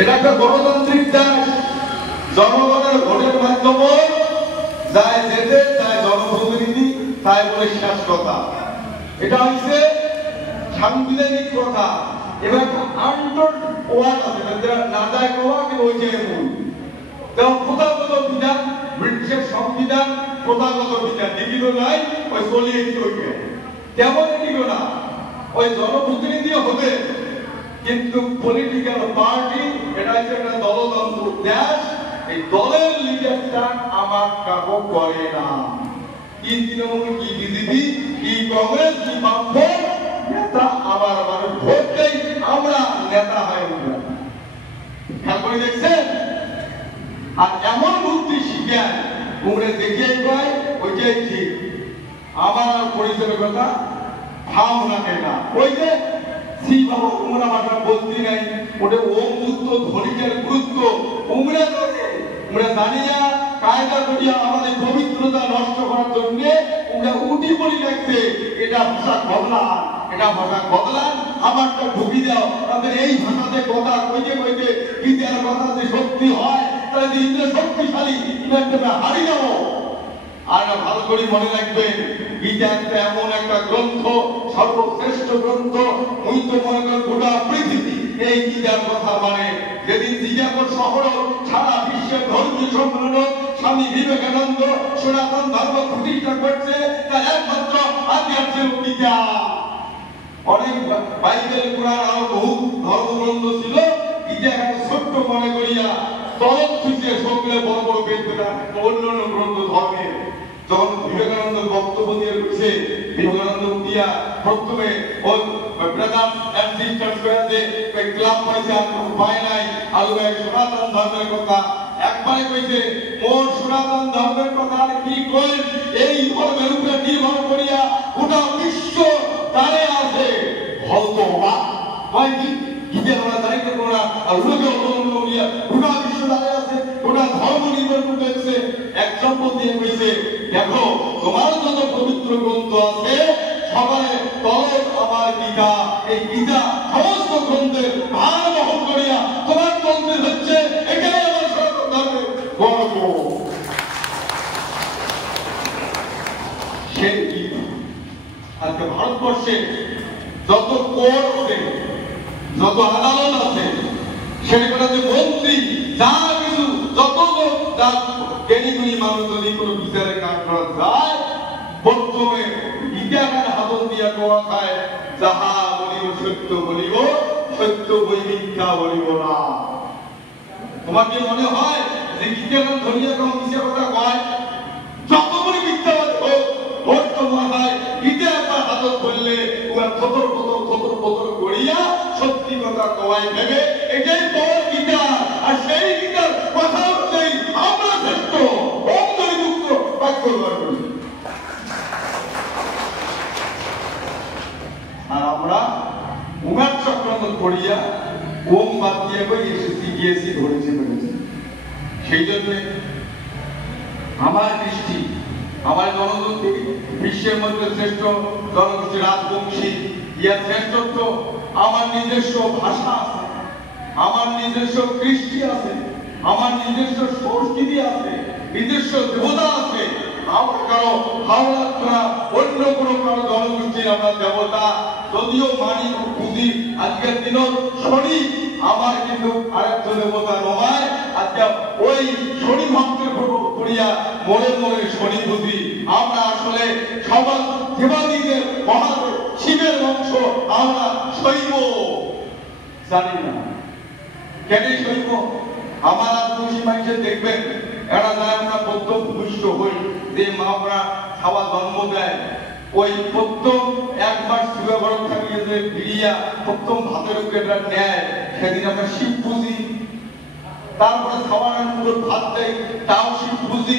এটা একটা গণতান্ত্রিক দেশ, জনগণের ভোটের মাধ্যমে যায় যেতে যায় জনপ্রতিনিধি, তাই বলে শেষ কথা। এটা হচ্ছে সাংবিধানিক কথা। এবার একটা আন্ডার ওয়ার্ড আছে, না যায় কোয়া কিন্তু ওই যে মূল। যেমন প্রথাগত বিধান, ব্রিটিশের সংবিধান প্রথাগত বিধান, লিখিত নাই, ওই চলিয়েছি ওইকে। তেমন এটিও না, ওই জনপ্রতিনিধিও হবে, কিন্তু পলিটিক্যাল পার্টি এটা হচ্ছে একটা দলতন্ত্র দেশ। এই দলের লিডারটা আমার কাকু করে না। কি তৃণমূল, কি বিজেপি, কি কংগ্রেস, কি বামফ্রন্ট, নেতা আমার মানুষ ভোট দেই, আমরা নেতা হয় না। খেয়াল করে দেখছেন? আর এমন বুদ্ধি শিখেন উমরে দেখিয়ে পায়, ওইটাই ঠিক। আমার আর পরিচয়ের কথা ভাবনা না। ওই যে শ্রী বাবা উমরা ভাষা বলতে নাই, ওটা ওম যুক্ত ধ্বনিকের গুরুত্ব উমরা করে। আমরা জানি না কায়দা করিয়া আমাদের পবিত্রতা নষ্ট করার জন্য ওরা উঠি পড়ি লাগছে। এটা ভাষা বদলান, এটা ভাষা বদলান, আমারটা ঢুকি দাও। তাদের এই ভাষাতে কথা কইতে কইতে গীতার কথা যে সত্যি হয়, তাহলে যে ইন্দ্র শক্তিশালী ইন্দ্রটা হারিয়ে যাবো। আর ভালো করে মনে রাখবেন, গীতা একটা এমন একটা গ্রন্থ, সর্বশ্রেষ্ঠ গ্রন্থ। ওই তো মনে করেন গোটা পৃথিবী এই গীতার কথা মানে। যেদিন জিজাপুর শহর সারা বিশ্বের ধর্মীয় সম্মেলন স্বামী বিবেকানন্দ সনাতন ধর্ম প্রতিষ্ঠা করছে, তার একমাত্র আধ্যাত্মিক গীতা। অনেক বাইবেল, কোরআন আরো বহু ধর্মগ্রন্থ ছিল, গীতা একটা ছোট্ট মনে করিয়া তরফ থেকে সকলে বড় বড় বেদটা অন্যান্য গ্রন্থ ধর্মের। যখন বিবেকানন্দ বক্তব্য দিয়ে রয়েছে, বিবেকানন্দ দিয়া প্রথমে ওই ব্রাদার্স এন্ড সিস্টার্স কয়েছে ক্লাব পাইছে, আর পায় নাই। আলু সনাতন ধর্মের কথা একবারে কইছে, মোর সনাতন ধর্মের কথা আর কি কই, এই ধর্মের উপরে নির্ভর করিয়া গোটা বিশ্ব দাঁড়িয়ে আছে। হয়তো অবাক হয় কি গীতে আমরা দাঁড়িয়ে করা আর লোকে অবলম্বন করিয়া গোটা বিশ্ব দাঁড়িয়ে আছে, গোটা ধর্ম নির্ভর করতেছে। এক সম্পদ দিয়ে কইছে, দেখো তোমার যত পবিত্র গ্রন্থ আছে সবাই তরফ আমার গীতা। এই গীতা সমস্ত গ্রন্থের ভার বহন করিয়া তোমার গ্রন্থে হচ্ছে, এটাই আমার সনাতন ধর্মের গর্ব। সেই গীতা আজকে ভারতবর্ষে যত কোর্ট আছে, যত আদালত আছে, সেগুলোতে মন্ত্রী যা কিছু যত জ্ঞানীগুলি মানুষ যদি কোনো বিচারে কাজ করা যায়, প্রথমে গীতাকার হাতল দিয়া কোয়া খায়, যাহা বলিব সত্য বলিব, সত্য বই মিথ্যা বলিব না। তোমার কি মনে হয় যে গীতাকার ধরিয়া কোন মিথ্যা কথা কয়? যত বড় মিথ্যাবাদ হোক, ভোট তোমার হয় গীতাকার হাতল বললে ওরা ফতর ফতর ফতর ফতর করিয়া সত্যি কথা কয় ভেবে, এটাই তোমার গীতা। আর সেই গীতার কথা অনুযায়ী আমরা শ্রেষ্ঠ অন্তর্ভুক্ত বাক্য ব্যবহার করি। আর আমরা উমার চক্রান্ত করিয়া ওম বাদ দিয়ে বই এসেছি গিয়েছি ধরেছি বলেছি। সেই জন্য আমার দৃষ্টি, আমার জনগোষ্ঠী বিশ্বের মধ্যে শ্রেষ্ঠ জনগোষ্ঠী রাজবংশী, ইয়ার শ্রেষ্ঠত্ব। আমার নিজস্ব ভাষা আছে, আমার নিজস্ব কৃষ্টি আছে, আমার নিজস্ব সংস্কৃতি আছে, নিজস্ব দেবতা আছে। আমরা কারো হাওড়া করা অন্য কোনো কারো জনগোষ্ঠীর আমরা দেবতা যদিও মানি বুঝি। আজকের দিন শনি আমার কিন্তু আরেকটা দেবতা নয়। আজকে ওই শনি ভক্তের করিয়া মরে মরে শনি বুঝি। আমরা আসলে সবার দেবাদিদের মহাদেব শিবের বংশ, আমরা শৈব জানি না। কেন শৈব? আমার আদিবাসী মানুষের দেখবেন এরা যায় আমরা প্রথম ভূমিষ্ঠ হই, যে মা আমরা খাওয়া জন্ম দেয়, ওই প্রথম একবার শুয়ে বরফ থাকিয়ে যে ভিড়িয়া প্রথম ভাতের উপরে নেয়, সেদিন আমরা শিব পুজি। তারপরে খাওয়ার পুরো ভাত দেয়, তাও শিব পুজি।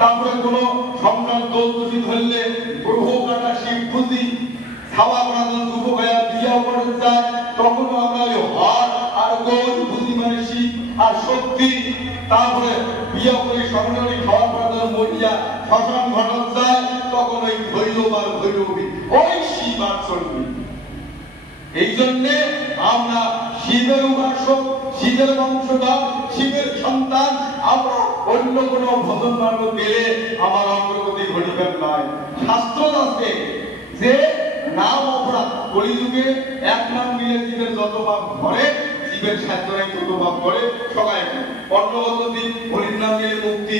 তারপরে কোন সম্রাট দৌলতী ধরলে গ্রহ কাটা শিব পুজি। খাওয়া বানানো যুবক হয়ে বিয়া করে যায়, তখনও আমরা ওই হার আর গৌর পুঁজি মানে শিব আর শক্তি। তারপরে বিয়া করে সংসারী খাওয়া বানানো মরিয়া শ্মশান ঘটন যায়, তখন ওই ভৈরব আর ভৈরবী, ওই শিব আর চন্ডী। এই জন্যে আমরা শিবের উপাসক, শিবের বংশধর, শিবের সন্তান। আমরা অন্য কোন ভজন মার্গ গেলে আমার অগ্রগতি ঘটিবেন নয়। শাস্ত্র আছে যে নাম অপরাধ, কলিযুগে এক নাম নিলে জীবের যত পাপ ঘরে, জীবের সাধ্য নাই তত পাপ করে। সবাই অন্নগত দিন হরির নাম নিলে মুক্তি।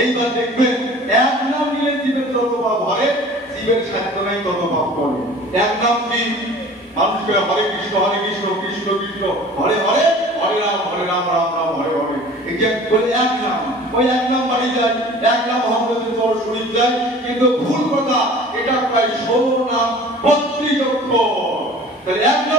এইবার দেখবেন এক নাম নিলে জীবের যত পাপ ঘরে, জীবের সাধ্য নাই তত পাপ করে। এক নাম কি? মানুষকে হরে কৃষ্ণ কৃষ্ণ কৃষ্ণ হরে হরে, হরে রাম রাম রাম হরে হরে। এটা বলে এক নাম, ওই এক নাম বাড়ি যায়, এক নাম হরতে তোর শরীর যায়। কিন্তু ভুল কথা, এটা প্রায় 16 নাম 32 অক্ষর। তাহলে এক নাম